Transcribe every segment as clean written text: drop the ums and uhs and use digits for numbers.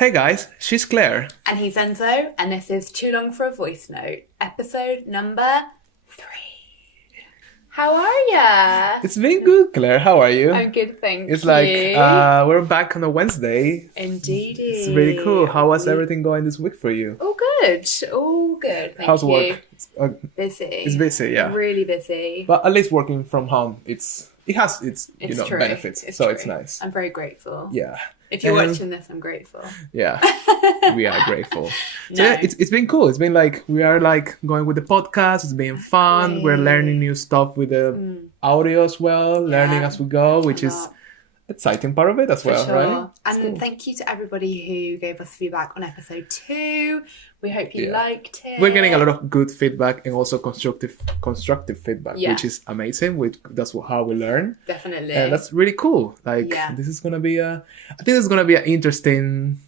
Hey guys, she's Claire. And he's Enzo, and this is Too Long for a Voice Note, episode number 3. How are ya? It's been good, Claire. How are you? I'm good, thank you. It's like we're back on a Wednesday. Indeed. It's really cool. How was everything going this week for you? All good. All good, thank How's you. work? Busy. It's busy, yeah. Really busy. But at least working from home, it has its True. benefits. It's so true. it's nice. I'm very grateful. Yeah. If you're watching this, I'm grateful. Yeah, we are grateful. No. So yeah, it's been cool. It's been like we are like going with the podcast. It's been fun. Right. We're learning new stuff with the audio as well, learning as we go, which is exciting part of it as well, sure. right? And thank you to everybody who gave us feedback on episode 2. We hope you liked it. We're getting a lot of good feedback and also constructive feedback, Yeah. which is amazing. That's how we learn. Definitely. And that's really cool. Like this is gonna be I think it's gonna be an interesting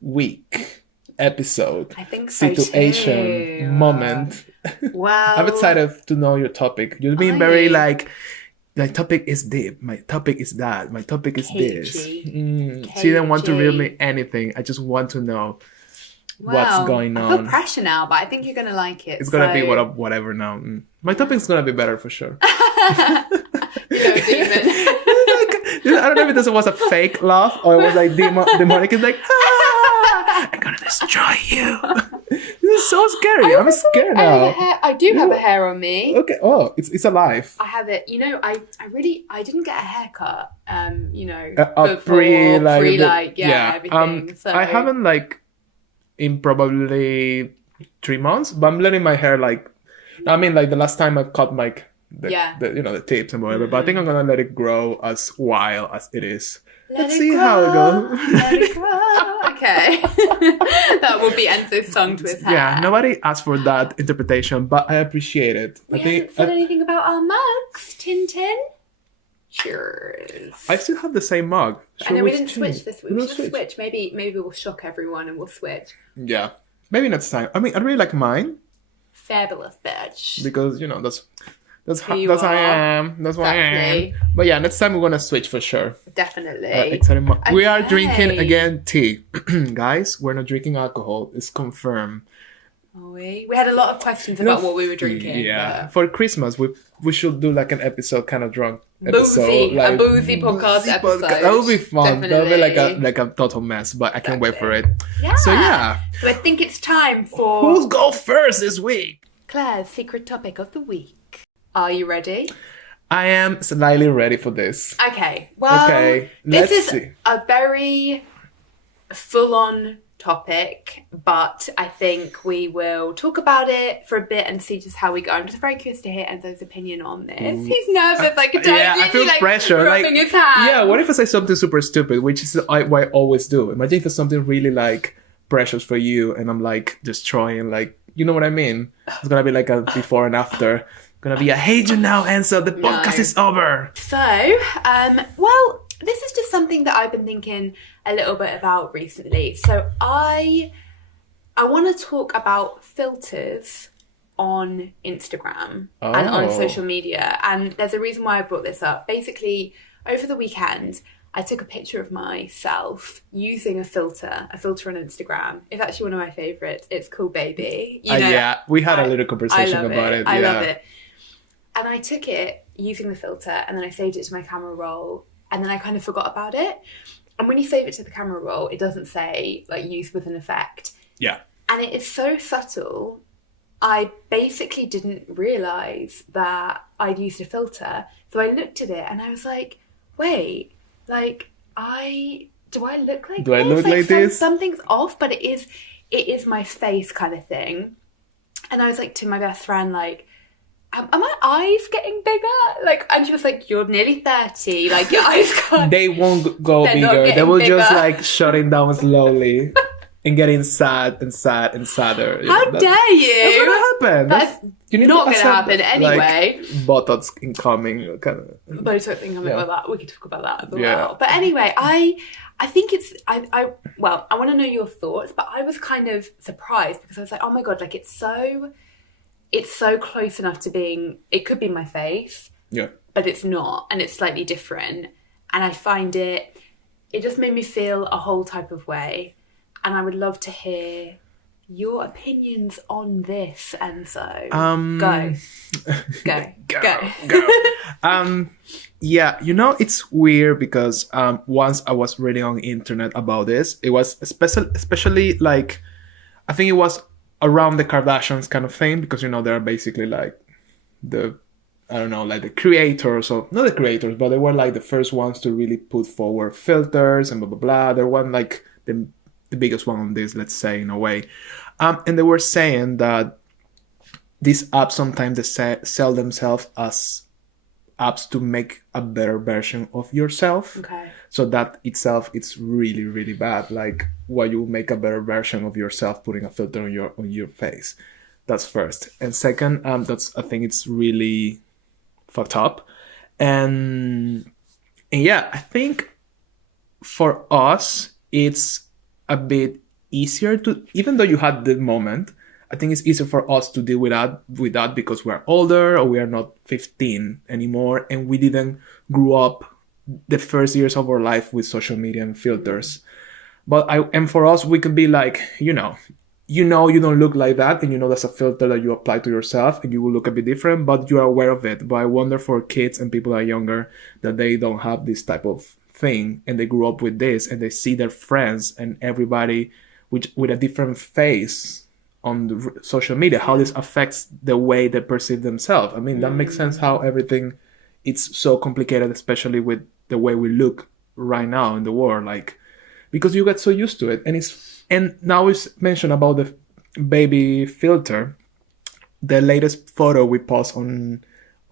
week episode. I think so situation too. moment. Wow. I'm excited to know your topic. You've been very like topic is deep. My topic is that. My topic is this. So you don't want to reveal me anything. I just want to know what's going on. I feel pressure now, but I think you're gonna like it. It's gonna be whatever now. My topic's gonna be better for sure. You know, demon. I don't know if this was a fake laugh or it was like demonic. It's like, I'm gonna destroy you. This is so scary. I'm scared now. I do have a hair on me. Okay. Oh, it's alive. I have it. You know, I didn't get a haircut. Everything. Everything. So I haven't in probably 3 months, but I'm letting my hair I mean the last time I cut the tips and whatever, but I think I'm gonna let it grow as wild as it is. Let's see how it goes. Let it grow. Okay. That will be Enzo's song to his hair. Yeah, nobody asked for that interpretation, but I appreciate it. We haven't said anything about our mugs, Tintin. Cheers. I still have the same mug. I know we didn't switch this week. We should switch. Maybe we'll shock everyone and we'll switch. Yeah. Maybe next time. I mean, I really like mine. Fabulous bitch. Because, that's how I am. That's why I am. But yeah, next time we're going to switch for sure. Definitely. We are drinking again tea. Guys, we're not drinking alcohol. It's confirmed. Are we? We had a lot of questions about what we were drinking. Yeah. For Christmas, we should do an episode kind of drunk episode. A boozy podcast episode. That would be fun. Definitely. That would be like a total mess, but I can't wait for it. Yeah. So yeah. So I think it's time for... Who's go first this week? Claire's secret topic of the week. Are you ready? I am slightly ready for this. Okay. Well, this is a very full-on topic, but I think we will talk about it for a bit and see just how we go. I'm just very curious to hear Enzo's opinion on this. He's nervous, I can tell. Yeah, I feel pressure. Rubbing his hand. Yeah, what if I say something super stupid, which is what I always do? Imagine if it's something really precious for you, and I'm destroying, you know what I mean? It's gonna be a before and after. Gonna be, I hate you now, Enzo. The podcast is over. So, well, this is just something that I've been thinking a little bit about recently. So I want to talk about filters on Instagram and on social media. And there's a reason why I brought this up. Basically, over the weekend, I took a picture of myself using a filter on Instagram. It's actually one of my favorites. It's called Baby. Yeah, we had a little conversation about it. I love it. And I took it using the filter and then I saved it to my camera roll and then I kind of forgot about it. And when you save it to the camera roll, it doesn't say use with an effect. Yeah. And it is so subtle. I basically didn't realise that I'd used a filter. So I looked at it and I was like, wait, do I look like Do I look like this? Something's off, but it is my face kind of thing. And I was like to my best friend, are my eyes getting bigger? And she was like, you're nearly 30. Your eyes can't... They won't go bigger. They will just shutting down slowly and getting sad and sad and sadder. How dare you? That's gonna happen. That's not going to happen anyway. Botox incoming. Kind of. Botox incoming like that. We could talk about that as well. But anyway, I think it's... I want to know your thoughts, but I was kind of surprised because I was like, oh my God, it's so close enough to being, it could be my face, but it's not, and it's slightly different. And I find it just made me feel a whole type of way. and I would love to hear your opinions on this, Enzo. Go. Yeah, it's weird because once I was reading on the internet about this, it was especially like, I think it was around the Kardashians kind of thing, because they're basically like the, I don't know, like the creators, or not the creators, but they were like the first ones to really put forward filters and blah blah blah. They were like the biggest one on this, let's say, in a way. And they were saying that these apps sometimes they sell themselves as apps to make a better version of yourself. Okay. So that itself, it's really, really bad. Like, why you make a better version of yourself putting a filter on your face? That's first. And second, I think it's really fucked up. And yeah, I think for us, it's a bit easier to, even though you had the moment, I think it's easier for us to deal with that because we're older, or we are not 15 anymore, and we didn't grow up the first years of our life with social media and filters. And for us, we could be like, you don't look like that, and that's a filter that you apply to yourself, and you will look a bit different, but you are aware of it. But I wonder for kids and people that are younger, that they don't have this type of thing, and they grew up with this, and they see their friends and everybody with a different face on the social media, how this affects the way they perceive themselves. I mean, that makes sense how everything, it's so complicated, especially with the way we look right now in the world, like, because you get so used to it. And now it's mentioned about the baby filter. The latest photo we post on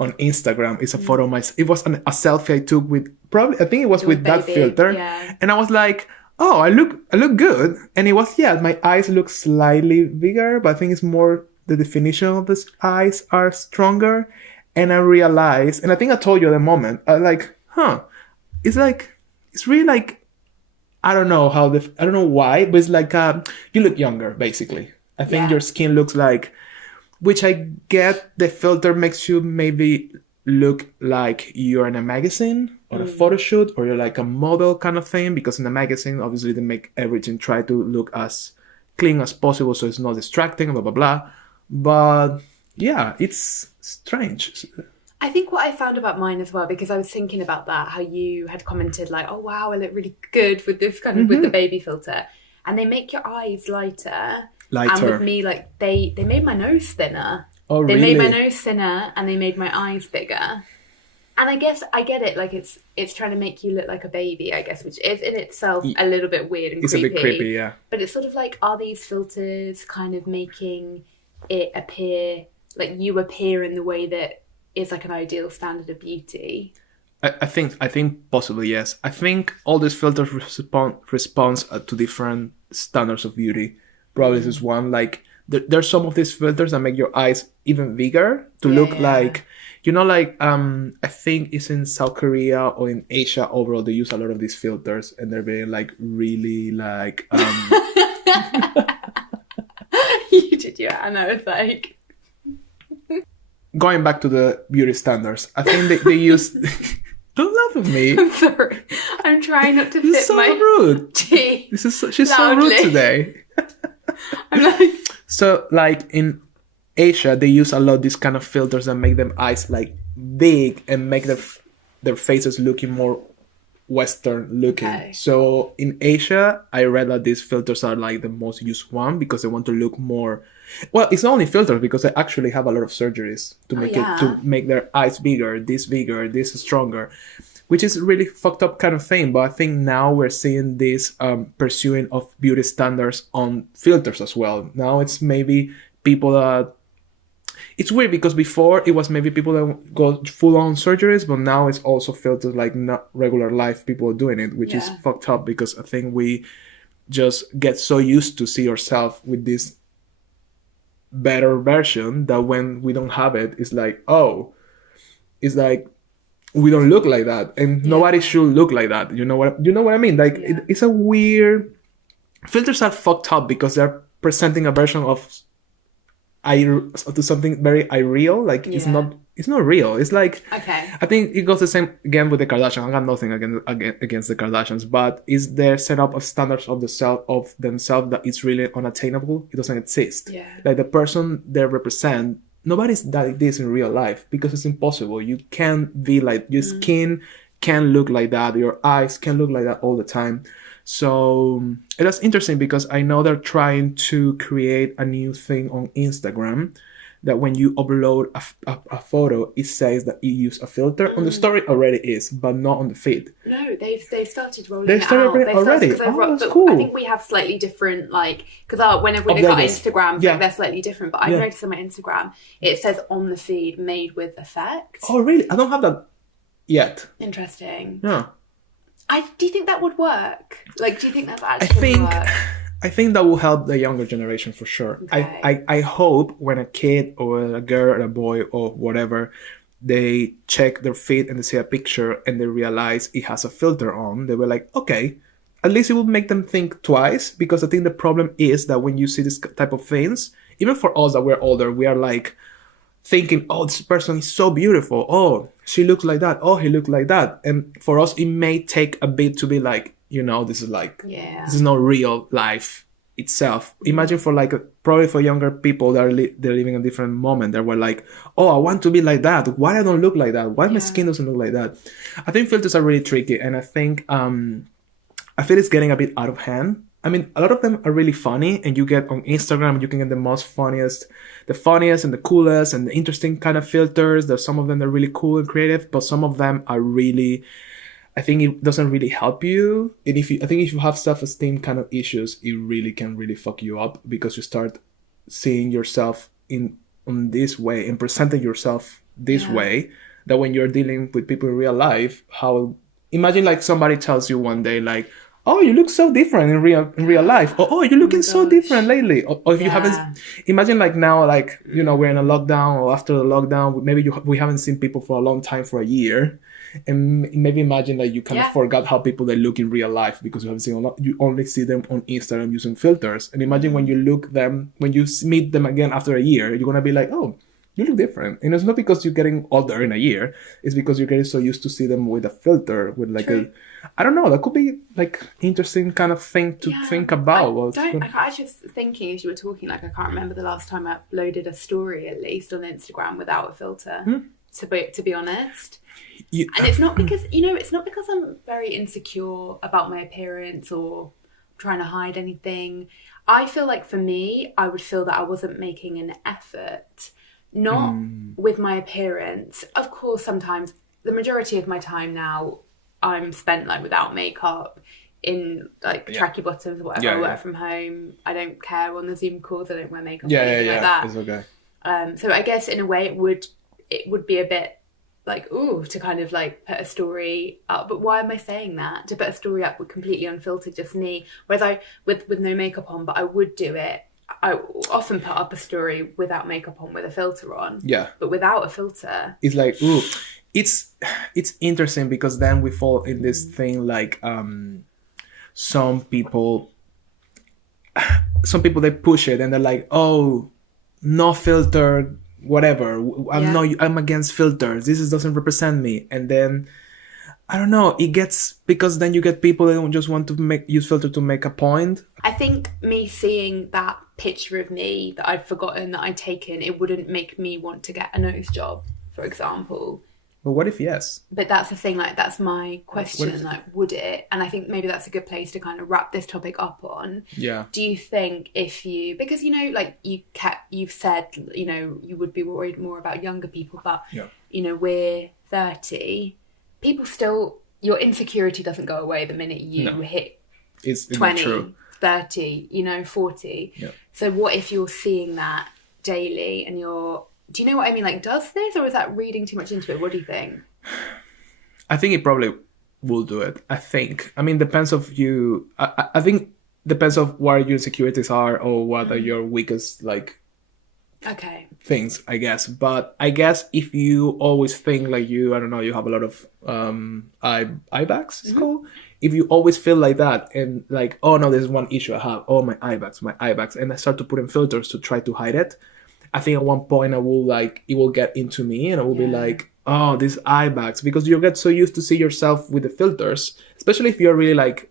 Instagram is a photo of myself. It was a selfie I took with, probably, I think it was with that filter. Yeah. And I was like, oh, I look good. And it was, my eyes look slightly bigger, but I think it's more the definition of the eyes are stronger. And I realized, and I think I told you at the moment, I like, it's really like, I don't know why, but it's like, you look younger, basically. I think your skin looks like, which I get, the filter makes you maybe look like you're in a magazine or a photo shoot, or you're like a model kind of thing, because in a magazine, obviously they make everything try to look as clean as possible, so it's not distracting, blah, blah, blah. But yeah, it's strange. I think what I found about mine as well, because I was thinking about that, how you had commented like, oh wow, I look really good with this kind of, with the baby filter. And they make your eyes lighter. And with me, like, they made my nose thinner. Oh, really? They made my nose thinner, and they made my eyes bigger. And I guess I get it, like, it's trying to make you look like a baby, I guess, which is in itself a little bit weird and creepy. It's a bit creepy, yeah. But it's sort of like, are these filters kind of making it appear, like you appear in the way that is like an ideal standard of beauty? I think possibly, yes. I think all these filters responds to different standards of beauty. Probably this is one, like, there's some of these filters that make your eyes even bigger to look like, I think it's in South Korea or in Asia overall, they use a lot of these filters, and they're very like really like You did, yeah, and I was like, going back to the beauty standards, I think they use don't laugh at me. I'm sorry, I'm trying not to this fit my rude. tea. She's loudly. so rude today. I'm like, so like in Asia, they use a lot of these kind of filters that make them eyes like big and make their faces looking more Western looking. Okay. So in Asia, I read that these filters are like the most used one because they want to look more. Well, it's not only filters, because they actually have a lot of surgeries to make it to make their eyes bigger, this stronger, which is really fucked up kind of thing. But I think now we're seeing this pursuing of beauty standards on filters as well. Now it's maybe people that. It's weird because before it was maybe people that go full on surgeries, but now it's also filters like not regular life people are doing it, which is fucked up because I think we just get so used to see ourselves with this better version that when we don't have it, it's like, oh, it's like we don't look like that, and nobody should look like that. You know what I mean? Like it's a weird. Filters are fucked up because they're presenting a version of to something very irreal. Like it's not real. It's like, okay. I think it goes the same again with the Kardashians. I got nothing against the Kardashians, but is their setup of standards of themselves that it's really unattainable? It doesn't exist. Yeah. Like the person they represent, nobody's like this in real life because it's impossible. You can't be like, your skin can't look like that, your eyes can't look like that all the time. So it is interesting because I know they're trying to create a new thing on Instagram that when you upload a photo, it says that you use a filter. On the story already is, but not on the feed. No, they've started rolling They've started it out. already. That's cool. I think we have slightly different, like, because whenever we look at Instagram, they're slightly different. But I've noticed on my Instagram, it says on the feed, made with effect. Oh, really? I don't have that yet. Interesting. Yeah. Do you think that would work? Like, do you think that's actually work? I think that will help the younger generation for sure. Okay. I hope when a kid or a girl or a boy or whatever, they check their feed and they see a picture and they realize it has a filter on, they were like, okay, at least it will make them think twice, because I think the problem is that when you see this type of things, even for us that we're older, we are like thinking, oh, this person is so beautiful. Oh, she looks like that. Oh, he looks like that. And for us, it may take a bit to be like, this is like, this is not real life itself. Imagine for like, probably for younger people that they're living a different moment. They were like, oh, I want to be like that. Why I don't look like that? Why my skin doesn't look like that? I think filters are really tricky. And I think, I feel it's getting a bit out of hand. I mean, a lot of them are really funny, and you get on Instagram, you can get the funniest and the coolest and the interesting kind of filters. There's some of them that are really cool and creative, but some of them are really, I think it doesn't really help you. And I think if you have self-esteem kind of issues, it really can really fuck you up, because you start seeing yourself on this way and presenting yourself this way, that when you're dealing with people in real life, imagine like somebody tells you one day like, oh, you look so different in real life. Or, oh, you're looking so different lately. Or if you haven't, imagine like now, like, we're in a lockdown, or after the lockdown, maybe we haven't seen people for a long time, for a year. And maybe imagine like you kind of forgot how people they look in real life, because you haven't seen a lot. You only see them on Instagram using filters. And imagine when you meet them again after a year, you're going to be like, oh, you look different. And it's not because you're getting older in a year. It's because you're getting so used to see them with a filter, with like I don't know, that could be like interesting kind of thing to think about. I was just thinking as you were talking, like I can't remember the last time I uploaded a story, at least on Instagram, without a filter, to be honest. And it's not because, it's not because I'm very insecure about my appearance or trying to hide anything. I feel like for me, I would feel that I wasn't making an effort, not with my appearance. Of course, sometimes, the majority of my time now, I'm spent like without makeup, in like tracky bottoms or whatever. I work from home. I don't care on the Zoom calls. I don't wear makeup or anything like that. It's okay. So I guess in a way it would be a bit like, ooh, to kind of like put a story up. But why am I saying that? To put a story up with completely unfiltered, just me. Whereas with no makeup on, but I would do it. I often put up a story without makeup on, with a filter on. Yeah. But without a filter, it's like, ooh. It's interesting, because then we fall in this thing like some people they push it and they're like, oh, no filter, whatever. I'm against filters. This doesn't represent me. And then I don't know, it gets, because then you get people that don't just want to use filter to make a point. I think me seeing that picture of me that I'd forgotten that I'd taken, it wouldn't make me want to get a nose job, for example. But what if yes? But that's the thing, like, that's my question, like, would it? And I think maybe that's a good place to kind of wrap this topic up on. Yeah. Do you think because, like, you've said, you would be worried more about younger people, but, we're 30, people still, your insecurity doesn't go away the minute you hit 20, 30, 40. Yeah. So what if you're seeing that daily and do you know what I mean? Like, does this, or is that reading too much into it? What do you think? I think it probably will do it. I mean, depends of you. I think depends of what your insecurities are, or what are your weakest, like, things, I guess. But I guess if you always think like you have a lot of eye bags, it's called. If you always feel like that, and like, oh no, there's one issue I have. Oh, my eye bags. And I start to put in filters to try to hide it. I think at one point it will get into me and I will be like, oh, these eye bags, because you get so used to see yourself with the filters, especially if you're really like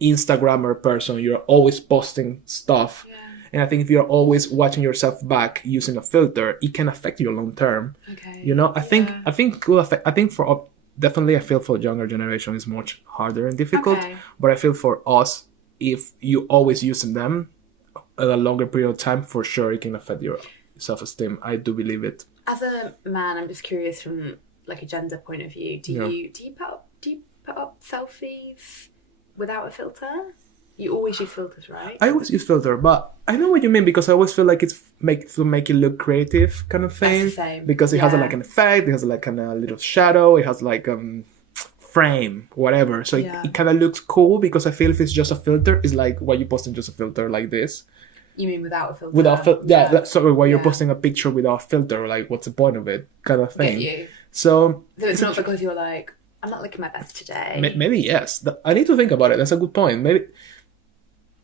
Instagrammer person, you're always posting stuff. And I think if you're always watching yourself back using a filter, it can affect you long term. Okay. You know, I think it will affect. I think for definitely, I feel for younger generation is much harder and difficult. Okay. But I feel for us, if you always using them a longer period of time, for sure it can affect your self-esteem. I do believe it. As a man, I'm just curious from like a gender point of view. Do you put up selfies without a filter? You always use filters, right? I always use filter, but I know what you mean, because I always feel like it's to make it look creative kind of thing. That's the same. Because it has like an effect, it has like a little shadow, it has like frame, whatever. So it kind of looks cool, because I feel if it's just a filter, it's like why you posting just a filter like this. You mean without a filter? Sorry, why you're posting a picture without a filter, like what's the point of it, kind of thing. Get you. So it's not because you're like, I'm not looking my best today. Maybe yes. I need to think about it. That's a good point. Maybe.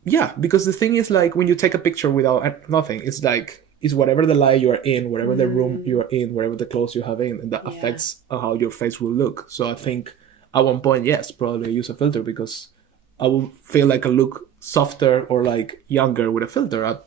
Yeah, because the thing is, like, when you take a picture without nothing, it's like, it's whatever the light you are in, whatever the room you are in, whatever the clothes you have in, and that affects how your face will look. So I think at one point, yes, probably use a filter, because I will feel like I look softer or like younger with a filter. I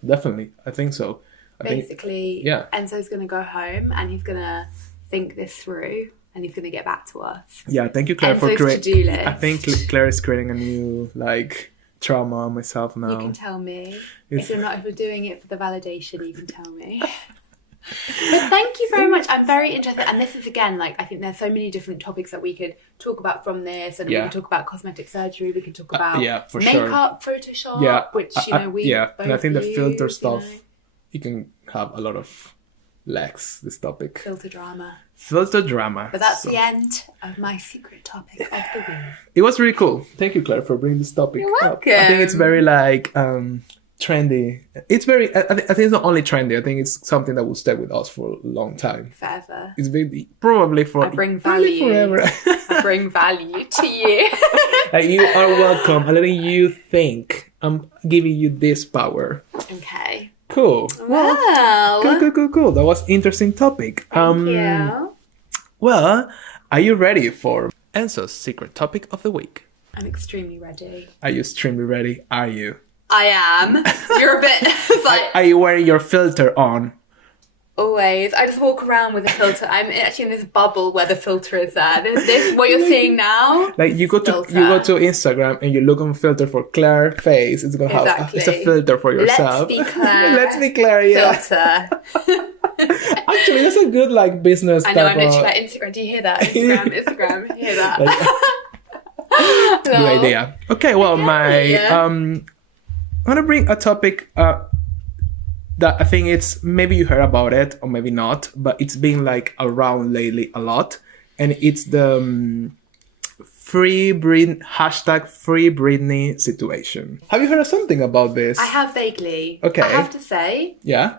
think so. Basically, Enzo's going to go home and he's going to think this through and he's going to get back to us. Yeah, thank you, Claire, for creating. I think Claire is creating a new, like, trauma on myself now. You can tell me. If you're doing it for the validation, you can tell me. But thank you very much. I'm very interested. And this is, again, like, I think there's so many different topics that we could talk about from this. And we can talk about cosmetic surgery. We can talk about makeup, Photoshop, which, we both and I think the filter use, stuff, you can have a lot of legs, this topic. Filter drama. But that's the end of my secret topic of the week. It was really cool. Thank you, Claire, for bringing this topic You're welcome. up. I think it's very, like, trendy. It's very, I think it's not only trendy, I think it's something that will stay with us for a long time. Forever. It's probably for... I bring value. Forever. I bring value to you. You are welcome. I'm letting you think. I'm giving you this power. Okay. Cool. Wow. Cool. That was interesting topic. Thank you. Well, are you ready for Enzo's secret topic of the week? I'm extremely ready. Are you extremely ready? Are you? I am. You're a bit like... Are you wearing your filter on? Always. I just walk around with a filter. I'm actually in this bubble where the filter is at. This what you're seeing now. Like you go to Instagram and you look on filter for Claire face. It's gonna have it's a filter for yourself. Let's be Claire. Let's be Claire. Yeah. Filter. Actually, that's a good like business. I know. I'm literally like Instagram. Do you hear that? Instagram. You hear that? Good idea. Okay. Well, I'm gonna bring a topic. That I think it's, maybe you heard about it or maybe not, but it's been like around lately a lot. And it's the free Britney situation. Have you heard of something about this? I have vaguely. Okay. I have to say. Yeah?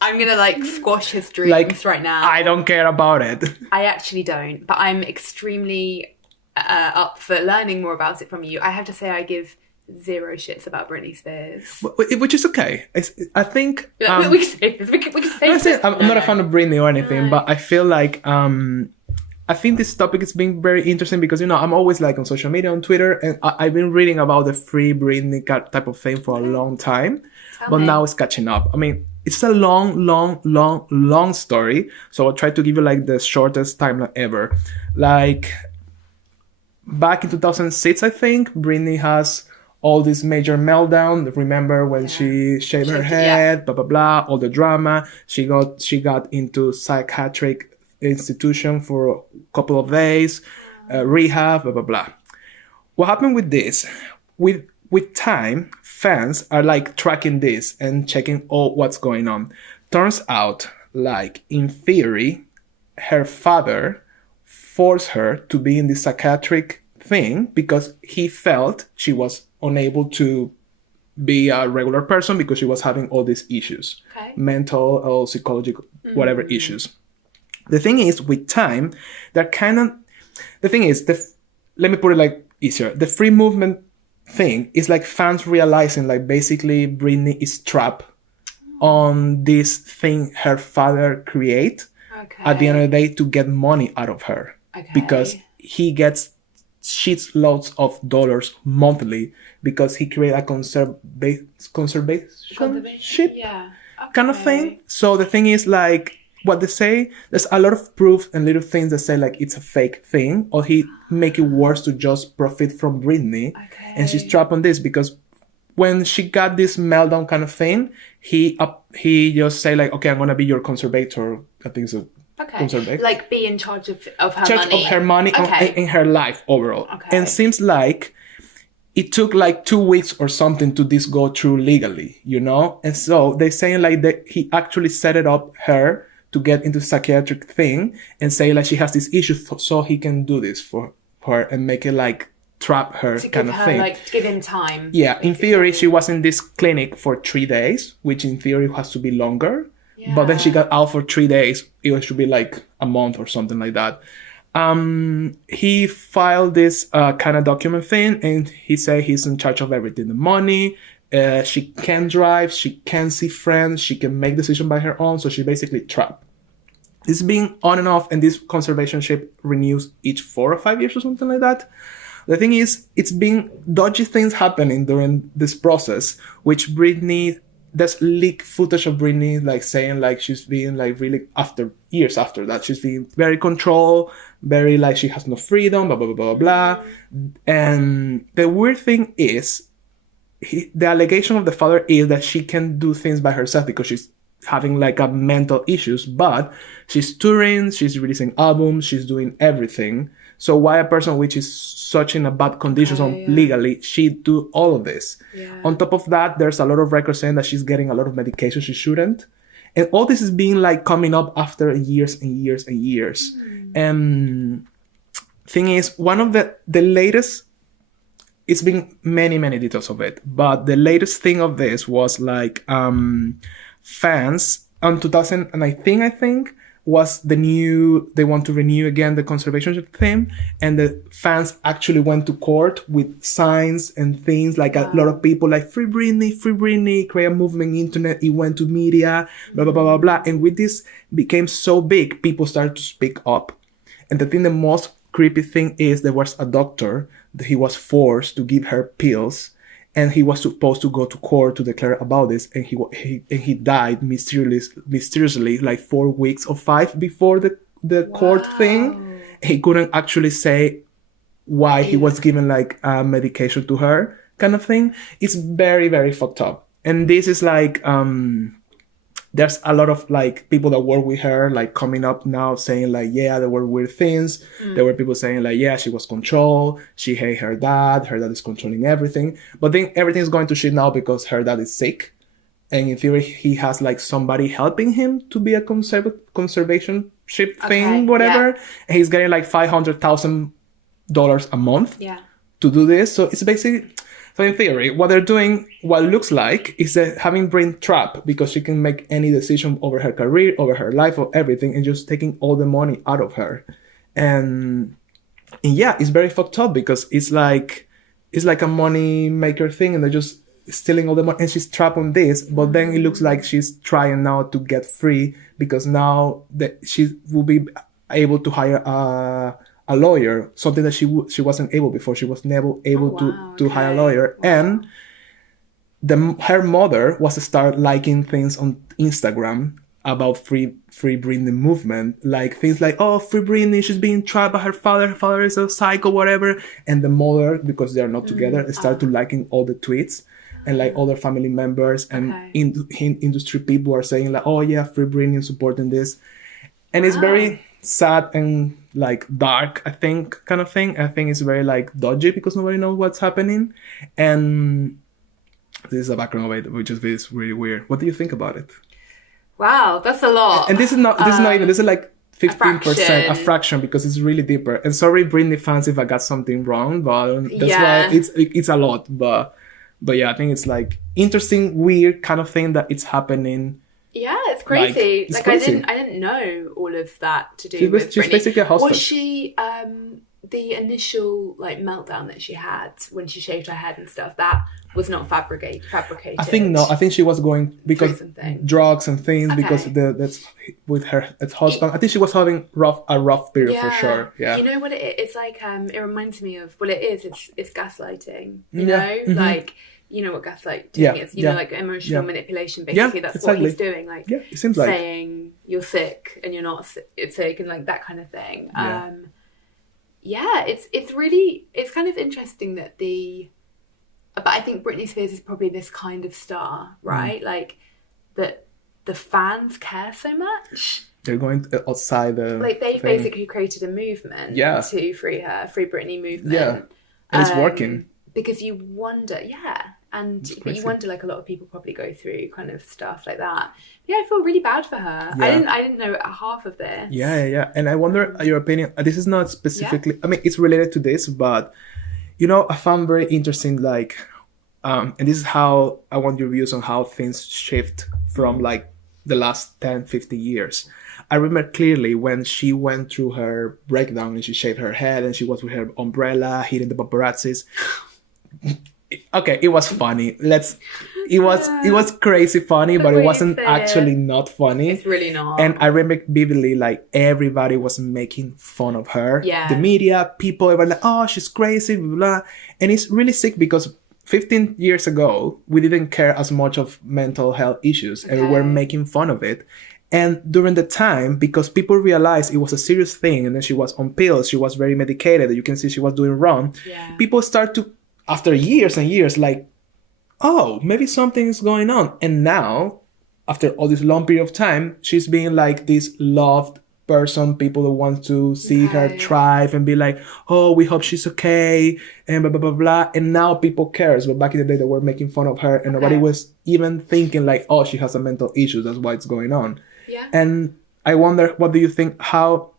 I'm going to like squash his dreams right now. I don't care about it. I actually don't, but I'm extremely up for learning more about it from you. I have to say I give zero shits about Britney Spears, which is okay. I think we can say this. I'm not a fan of Britney or anything, but I feel like I think this topic is being very interesting because I'm always like on social media, on Twitter, and I've been reading about the free Britney type of thing for a long time, but now it's catching up. I mean, it's a long story, so I'll try to give you like the shortest timeline ever. Like back in 2006, I think Britney has all this major meltdown. Remember when she shaved her head, blah, blah, blah, all the drama. She got into psychiatric institution for a couple of days, rehab, blah, blah, blah. What happened with this? With time, fans are like tracking this and checking all what's going on. Turns out, like in theory, her father forced her to be in this psychiatric thing because he felt she was unable to be a regular person because she was having all these issues, mental or psychological, whatever issues. The thing is, with time, let me put it like easier. The free movement thing is like fans realizing like basically Britney is trapped on this thing her father create at the end of the day to get money out of her. Because he gets shitloads of dollars monthly because he created a conservation ship kind of thing. So the thing is, like, what they say, there's a lot of proof and little things that say like it's a fake thing, or he make it worse to just profit from Britney. And she's trapped on this because when she got this meltdown kind of thing, he just say like, okay, I'm gonna be your conservator. I think so. Like be in charge of her money. In her life overall. And seems like it took like 2 weeks or something to this go through legally, you know? And so they saying like that he actually set it up her to get into psychiatric thing and say like she has this issue so he can do this for her and make it like trap her to kind of her, thing. Like to give him time. Yeah, basically. In theory she was in this clinic for 3 days, which in theory has to be longer. Yeah. But then she got out for 3 days. It should be like a month or something like that. He filed this kind of document thing, and he said he's in charge of everything. The money, she can drive, she can see friends, she can make decisions by her own. So she basically trapped. It's been on and off, and this conservationship renews each 4 or 5 years or something like that. The thing is, it's been dodgy things happening during this process, which Britney... There's leaked footage of Britney like saying like she's being like really years after that she's being very controlled, very like she has no freedom, blah blah blah blah blah. And the weird thing is, the allegation of the father is that she can do things by herself because she's having like a mental issues, but she's touring, she's releasing albums, she's doing everything. So why a person which is such in a bad conditions legally, she do all of this? Yeah. On top of that, there's a lot of records saying that she's getting a lot of medication she shouldn't. And all this is being like coming up after years and years and years. And thing is, one of the latest, it's been many details of it, but the latest thing of this was like fans on 2000, and I think was they want to renew again the conservation thing, and the fans actually went to court with signs and things like a lot of people like free Britney, create a movement, internet, it went to media, blah blah blah blah blah. And with this became so big, people started to speak up. And the most creepy thing is there was a doctor that he was forced to give her pills, and he was supposed to go to court to declare about this, and he died mysteriously like 4 weeks or 5 before the court thing. He couldn't actually say why he was given like medication to her kind of thing. It's very fucked up. And this is like there's a lot of like people that work with her like coming up now saying like, yeah, there were weird things. There were people saying like, yeah, she was controlled, she hated her dad is controlling everything. But then everything's going to shit now because her dad is sick, and in theory he has like somebody helping him to be a conservationship thing, whatever. And he's getting like $500,000 a month to do this. So it's basically... So in theory, what they're doing, what it looks like, is having Britney trapped because she can make any decision over her career, over her life, or everything, and just taking all the money out of her. And yeah, it's very fucked up because it's like a money maker thing, and they're just stealing all the money, and she's trapped on this. But then it looks like she's trying now to get free because now that she will be able to hire a lawyer, something that she wasn't able before. She was never able to hire a lawyer. And her mother was to start liking things on Instagram about free Britney movement, like things like, oh, free Britney, she's being trapped by her father is a psycho, whatever. And the mother, because they're not together, started to liking all the tweets. And like other family members and industry people are saying like, oh yeah, free Britney and supporting this. And it's very sad and like dark, I think, kind of thing. I think it's very like dodgy because nobody knows what's happening. And this is the background of it, which is really weird. What do you think about it? Wow, that's a lot. And this is not even, this is like 15%, a fraction, because it's really deeper. And sorry, Britney fans, if I got something wrong, but that's why it's a lot. But yeah, I think it's like interesting, weird kind of thing that it's happening. Yeah, it's crazy. It's crazy. I didn't know all of that to do with She's Britney. basically a hostage. Was she the initial like meltdown that she had when she shaved her head and stuff, that was not fabricated. I think no. I think she was going because drugs and things, because that's with her husband. I think she was having a rough period for sure. Yeah. You know what it is? It's like it reminds me of, well, it is. It's gaslighting. You know, like, you know what gaslighting is. You know, like emotional manipulation. Basically, that's what he's doing. Like, it seems like saying you're sick and you're not sick, and like that kind of thing. It's kind of interesting that but I think Britney Spears is probably this kind of star, right? Like that the fans care so much. They're going outside the like they've basically created a movement to free Britney movement. Yeah, and it's working. Because you wonder, but you wonder, like a lot of people probably go through kind of stuff like that. Yeah, I feel really bad for her. Yeah. I didn't know half of this. Yeah. And I wonder your opinion. This is not specifically. I mean, it's related to this, but you know, I found very interesting, like, and this is how I want your views on how things shift from like the last 10, 50 years. I remember clearly when she went through her breakdown and she shaved her head and she was with her umbrella hitting the paparazzis. Okay, it was funny. It was crazy funny, but it wasn't actually not funny. It's really not. And I remember vividly, like, everybody was making fun of her. Yeah. The media, people were like, oh, she's crazy, blah, blah. And it's really sick because 15 years ago, we didn't care as much of mental health issues and we were making fun of it. And during the time, because people realized it was a serious thing and then she was on pills, she was very medicated, you can see she was doing wrong. Yeah. People start to, after years and years, like, oh, maybe something is going on. And now, after all this long period of time, she's being like this loved person. People that want to see her thrive and be like, oh, we hope she's okay, and blah, blah, blah, blah. And now people cares. But back in the day, they were making fun of her and nobody was even thinking like, oh, she has a mental issue. That's why it's going on. Yeah. And I wonder, what do you think? How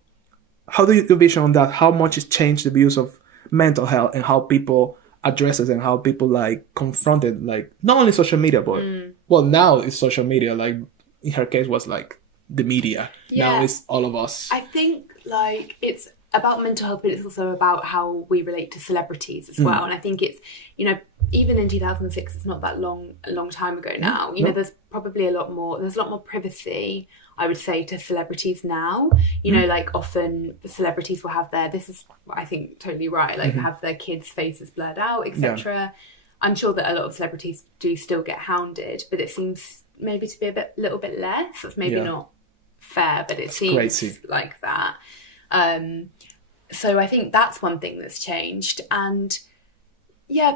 do you vision on that? How much it's changed the views of mental health and how people addresses and how people like confront it, like not only social media, but well, now it's social media, like in her case was like the media. Now it's all of us. I think like it's about mental health, but it's also about how we relate to celebrities as well. And I think it's, you know, even in 2006, it's not that a long time ago now. You know, there's probably a lot more privacy, I would say, to celebrities now. You know, like often celebrities will have this is, I think, totally right, like have their kids' faces blurred out, etc. Yeah. I'm sure that a lot of celebrities do still get hounded, but it seems maybe to be a little bit less. That's maybe not fair, but it seems crazy like that. So I think that's one thing that's changed. And yeah, I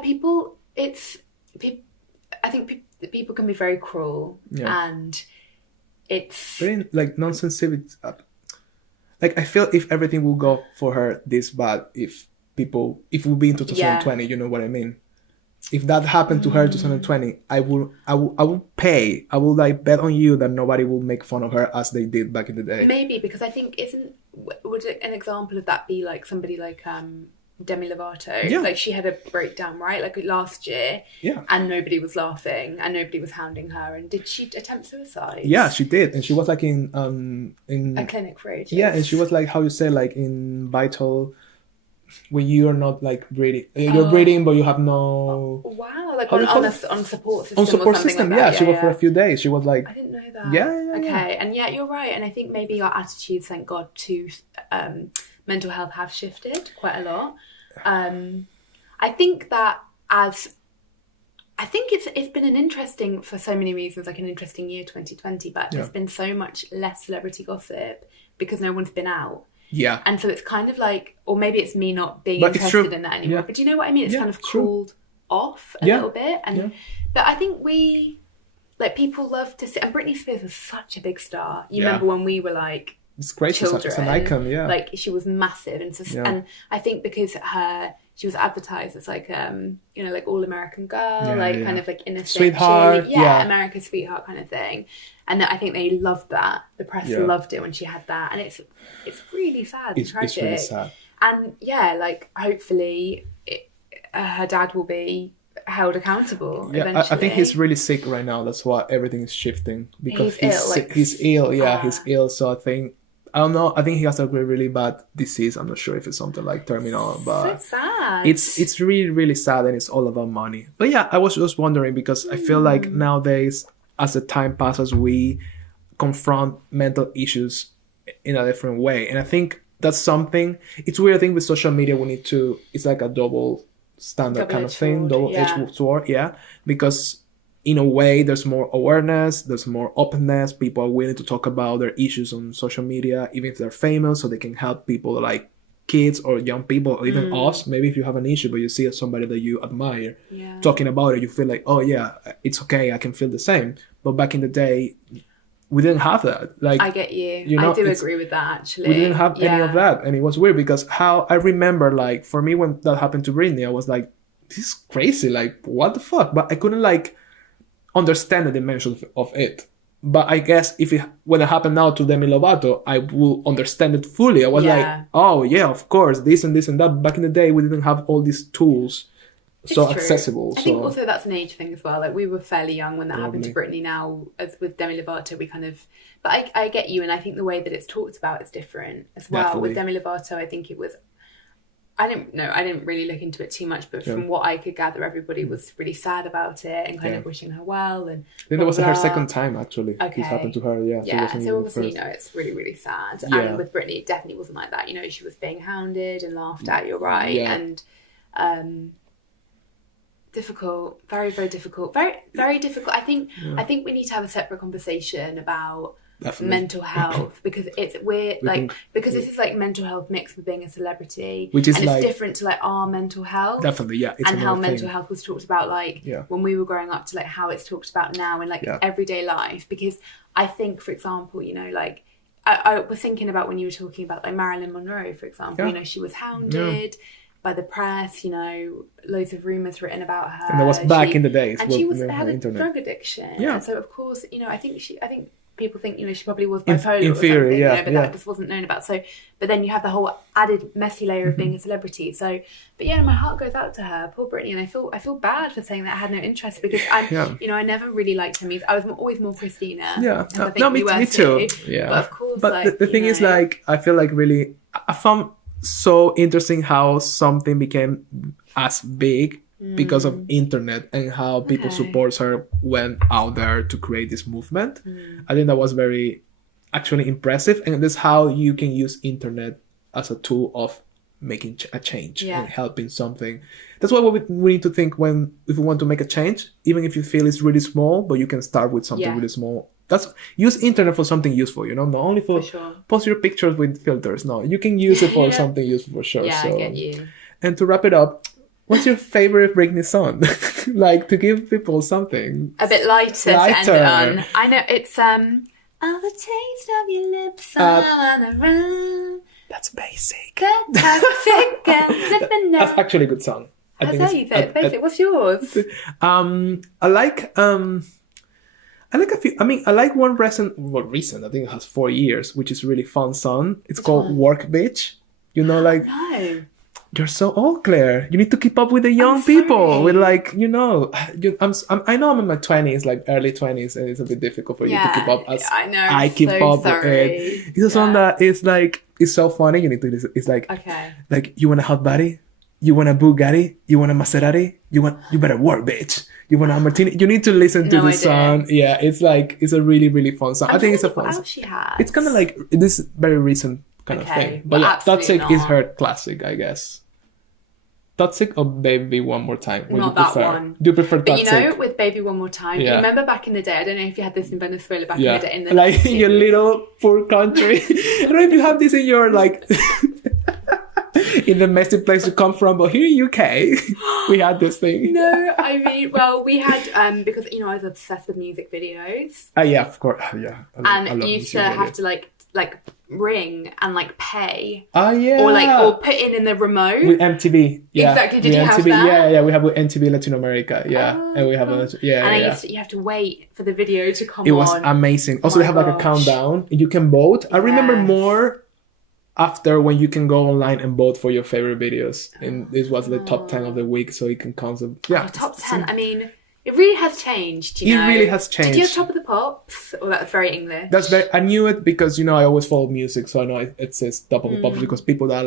think people can be very cruel and it's very like non-sensitive. Like I feel if everything will go for her this bad, if we'll be in 2020, you know what I mean? If that happened to her in 2020, I will like bet on you that nobody will make fun of her as they did back in the day. Maybe, because I think would an example of that be like somebody like Demi Lovato? Yeah. Like she had a breakdown, right? Like last year. Yeah. And nobody was laughing and nobody was hounding her. And did she attempt suicide? Yeah, she did. And she was like in a clinic for ages. Yeah, and she was like, how you say, like in vital, when you are not like breathing, you're breathing but you have no. Oh, wow, like on support system. On support system, like she was for a few days. She was like, I didn't know that. Yeah. Okay, and you're right, and I think maybe our attitudes, thank God, to mental health have shifted quite a lot. I think that it's been an interesting, for so many reasons, like an interesting year 2020, but there's been so much less celebrity gossip because no one's been out. Yeah. And so it's kind of like, or maybe it's me not being interested in that anymore. Yeah. But do you know what I mean? It's kind of cooled off a little bit. And but I think people love to see, and Britney Spears was such a big star. You remember when we were like, it's great. Children, it's an icon, like she was massive, and I think because she was advertised as like like all American girl, kind of like innocent, sweetheart, America's sweetheart kind of thing, and I think they loved that. The press loved it when she had that, and it's really sad and tragic. It's really sad. And like hopefully her dad will be held accountable eventually. I think he's really sick right now. That's why everything is shifting, because he's ill. He's ill. Yeah, he's ill. So I think I don't know. I think he has a really bad disease. I'm not sure if it's something like terminal, but so sad. It's really, really sad, and it's all about money. But yeah, I was just wondering because I feel like nowadays, as the time passes, we confront mental issues in a different way. And I think that's something, it's weird. I think with social media, we need to, it's like a double standard kind of thing, double-edged sword, yeah. Because in a way, there's more awareness, there's more openness. People are willing to talk about their issues on social media, even if they're famous, so they can help people like kids or young people, or even us. Maybe if you have an issue, but you see somebody that you admire talking about it, you feel like, oh yeah, it's okay, I can feel the same. But back in the day, we didn't have that. Like, I get you. I do agree with that, actually. We didn't have any of that. And it was weird because how I remember, like, for me, when that happened to Britney, I was like, this is crazy. Like, what the fuck? But I couldn't, like, understand the dimensions of it. But I guess when it happened now to Demi Lovato, I will understand it fully. I was like, oh, yeah, of course, this and this and that. Back in the day, we didn't have all these tools. So accessible. I think also that's an age thing as well. Like, we were fairly young when that happened to Britney. Now, as with Demi Lovato, we kind of... But I get you, and I think the way that it's talked about is different as well. Definitely. With Demi Lovato, I think it was... I didn't really look into it too much, but from what I could gather, everybody was really sad about it and kind of wishing her well. And I think that was her second time, actually. Okay. This happened to her, Yeah, so obviously, it's really, really sad. Yeah. And with Britney, it definitely wasn't like that. She was being hounded and laughed at, you're right. Yeah. And... difficult, very, very difficult, very, very difficult. I think we need to have a separate conversation about mental health because this is like mental health mixed with being a celebrity, which is, and it's different to like our mental health. Definitely, yeah. And how mental health was talked about, like when we were growing up, to like how it's talked about now in like everyday life. Because I think, for example, like I was thinking about when you were talking about like Marilyn Monroe, for example. She was hounded. By the press, loads of rumours written about her. And that was back in the days. And she had a drug addiction. Yeah. And so of course, I think people think, she probably was bipolar or something, but that just wasn't known about. So, but then you have the whole added messy layer of being a celebrity. So, but yeah, my heart goes out to her, poor Britney, and I feel bad for saying that I had no interest because I never really liked her music. I was always more Christina. Yeah. Me too. Yeah. But of course, but the thing is, like, I feel like really, I found so interesting how something became as big because of internet and how people support her went out there to create this movement. I think that was very actually impressive, and this is how you can use internet as a tool of making a change and helping something. That's what we need to think if we want to make a change, even if you feel it's really small, but you can start with something really small. Use internet for something useful, not only for post your pictures with filters. No, you can use it for something useful for sure. Yeah, I get you. And to wrap it up, what's your favorite Britney song? Like, to give people something a bit lighter to end it on. I know it's all the taste of your lips on the run. That's basic. That's actually a good song. I basic. What's yours? I like a few. I mean, I like one recent. I think it has 4 years, which is a really fun song. It's called "Work Bitch." Like, no. You're so old, Claire. You need to keep up with the young people. With like, I know I'm in my 20s, like early 20s, and it's a bit difficult for you to keep up as I keep up with it. It's a song that is like, it's so funny. You need to listen. It's like, like, you want a hot body? You want a Bugatti? You want a Maserati? You better work, bitch. You want a martini? You need to listen to the song. Yeah, it's like, it's a really, really fun song. I think it's a fun song. She has. It's kind of like this very recent kind of thing. But yeah, Toxic is her classic, I guess. Toxic or Baby One More Time? Not that one. Do you prefer Toxic? But with Baby One More Time, you remember back in the day, I don't know if you had this in Venezuela back in the day. Like in your little poor country. I don't know if you have this in your like... in the messy place you come from, but here in UK, we had this thing. No, I mean, well, we had, because, I was obsessed with music videos. Yeah, of course, yeah. I used to have to, like ring and, like, pay. Oh, yeah. Or put in the remote. With MTV, yeah. Exactly, did you have that? Yeah, we have with MTV Latin America, and we have you have to wait for the video to come on. It was amazing. Also, they have, like, a countdown, and you can vote. I remember more after when you can go online and vote for your favorite videos, and this was the top 10 of the week, so you can count them. Yeah, top 10. I mean, It really has changed, you know. It really has changed. Did you have Top of the Pops? Or that's very English? That's very... I knew it because, I always follow music, so I know it says Top of the Pops because people that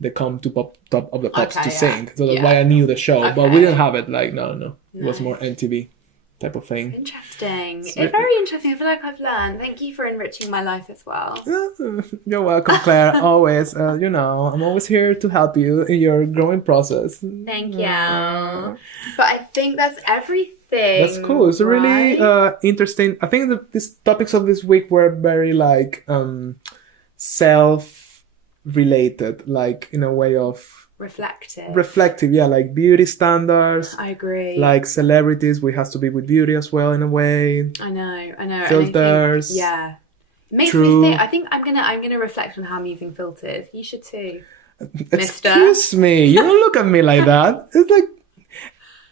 they come to Top of the Pops to sing. So that's why I knew the show. Okay. But we didn't have it, no. It was more MTV type of thing. Interesting. It's very interesting. I feel like I've learned. Thank you for enriching my life as well. You're welcome, Claire. Always. I'm always here to help you in your growing process. Thank you. But I think that's everything. That's cool. It's really interesting. I think these topics of this week were very self-related, in a way of reflective, like beauty standards. I agree. Like celebrities, we have to be with beauty as well in a way. I know. Filters. It makes me think. I think I'm gonna reflect on how I'm using filters. You should too, Mister. Excuse me, you don't look at me like that. It's like,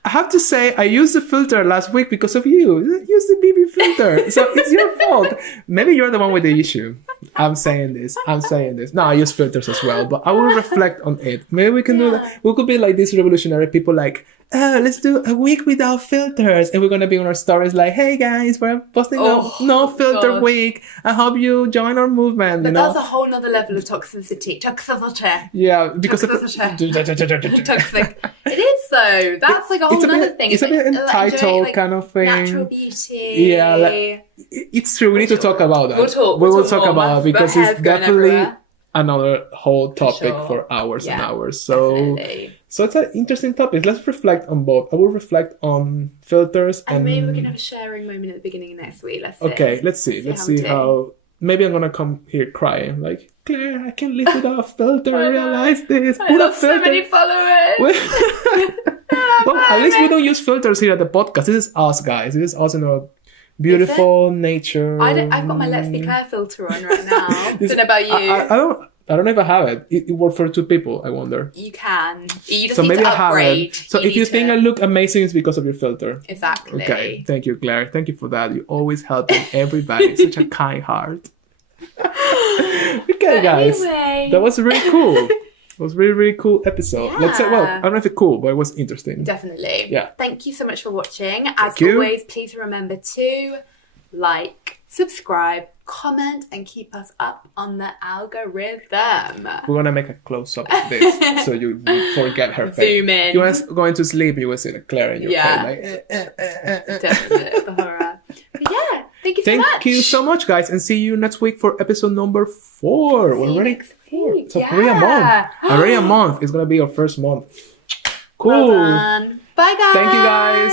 I have to say, I used the filter last week because of you. Use the BB filter. So it's your fault. Maybe you're the one with the issue. I'm saying this. No, I use filters as well, but I will reflect on it. Maybe we can do that. We could be like these revolutionary people let's do a week without filters. And we're going to be on our stories like, hey guys, we're posting no filter week. I hope you join our movement. But that's a whole nother level of toxicity. Yeah, because toxic. It is though. That's like a whole other thing. It's a bit entitled kind of thing. Natural beauty. Yeah, it's true. We need to talk about that. We will talk about it because it's definitely another whole topic for hours and hours. So it's an interesting topic. Let's reflect on both. I will reflect on filters and maybe we can have a sharing moment at the beginning of next week. Let's see. Let's see how. Maybe I'm gonna come here crying like, Claire, I can't live without a filter. I realize this. I have so many followers. Well, at least we don't use filters here at the podcast. This is us, guys. This is us in our beautiful nature. I've got my Let's Be Claire filter on right now. Don't know about you. I don't know if I have it. It worked for 2 people, I wonder. You can. You just need to upgrade. So if you think I look amazing, it's because of your filter. Exactly. Okay. Thank you, Claire. Thank you for that. You always helping everybody. Such a kind heart. Okay, guys. Anyway. That was really cool. It was a really, really cool episode. Yeah. Let's say, well, I don't know if it's cool, but it was interesting. Definitely. Yeah. Thank you so much for watching. As always, please remember to subscribe, comment, and keep us up on the algorithm. We're gonna make a close-up of this so you forget her face. Zoom in. You were going to sleep, you will see Claire in your face. Definitely the horror. But yeah, thank you so much. Thank you so much, guys, and see you next week for episode number 4. We're already 4. So already a month. Already a month. It's gonna be our first month. Cool. Well done. Bye, guys. Thank you, guys.